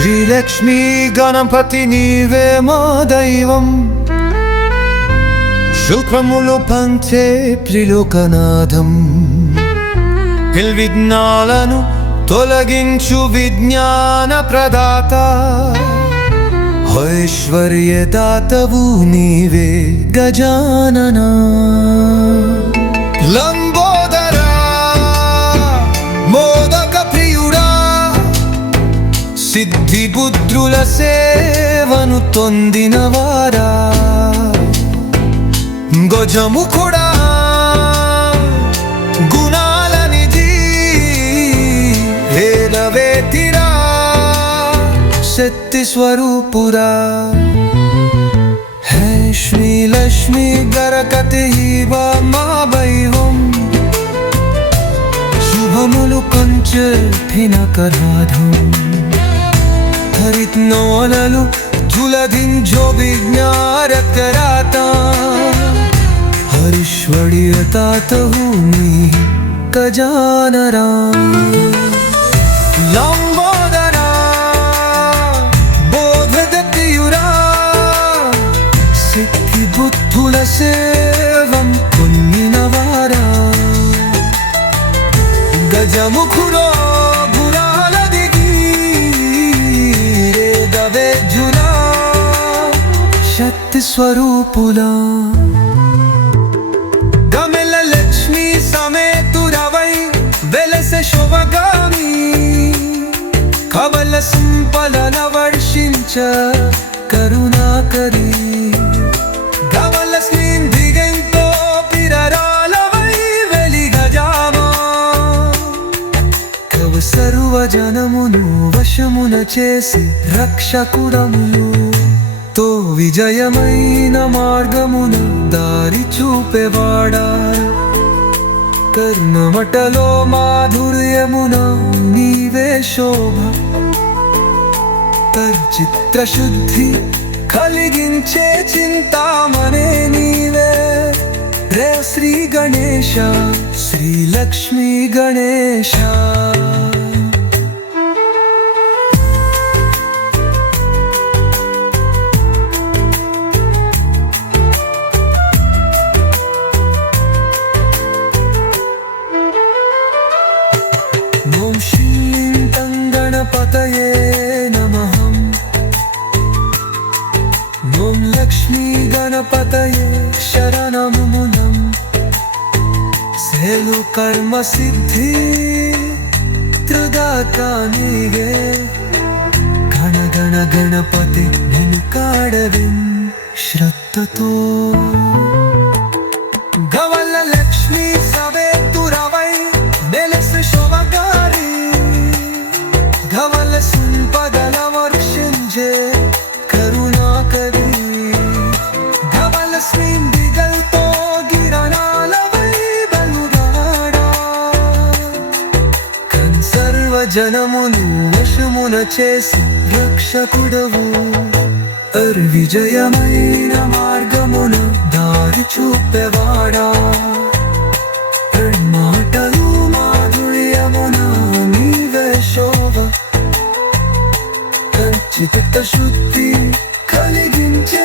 శ్రీలక్ష్మీ గణపతి నీవే మా దైవం, శుల్కములు పంచే త్రిలోకనాథం. విఘ్నాలను తొలగించు విజ్ఞాన ప్రదాత, ఐశ్వర్యదాతవు నీవే గజానన. లంబోదరా మోదక ప్రియుడా, సిద్ధి బుద్ధుల సేవను తొందినవారా, గజముఖుడా గుణాల నిధి, వేదవేతిరా శక్తి స్వరూపురా. హే శ్రీ లక్ష్మీ గరకతి మా వైవం, శుభములు కొంచె కరాధం. హరిత్నోలలు ఝులధించో విజ్ఞారకరాత, హరీశ్వర్యతాతహు నీ గజానరా. లంబోదరా బోధదత్తియురా, సిద్ధి బుద్ధుల సేవం కొన్నినవారా, గజముఖుడో గురాల దిగి, వేదవేద్యులా శక్తి స్వరూపులా. గమెల లక్ష్మీ సమేతురవై వెలసె శుభగామి, కవల సంపదన వర్షించ కరుణాకరి. గవల స్నిందిగంతో పిరరాలవై వెలిగజామా, కవ సర్వజనమును వశమున చేసి రక్షకుడములు. తో విజయమైన మార్గమున దారి చూపెవాడా, కర్ణమటలో మాధుర్యమున నీవే శోభ. తర్చిత్ర శుద్ధి కలిగించే చింతామణే నీవే. రే శ్రీ గణేశ, శ్రీ లక్ష్మీ గణేశ. ఓం శ్రీం గణపతయే నమః. ఓం లక్ష్మీ గణపతయే శరణమునం. సేలు కర్మ సిద్ధి త్రిదాకానిగే, గణ గణ గణపతి నిన్ను కాడవిన్ శ్రద్ధతో. గవల లక్ష్మీ సవేతురవై వెలసు శోభగారి, గవల సంపదల వర్షించే కరుణాకరి. గవల స్నిందిగల్తో గిరణాలవై బలుగాడా, సర్వజనమును వశమున చేసి రక్షకుడవు. విజయమైన మార్గమున దారి చూపెవాడా, మాటలు మాధుర్యమున నీవే శోభ. చిత్త శుద్ధి కలిగించే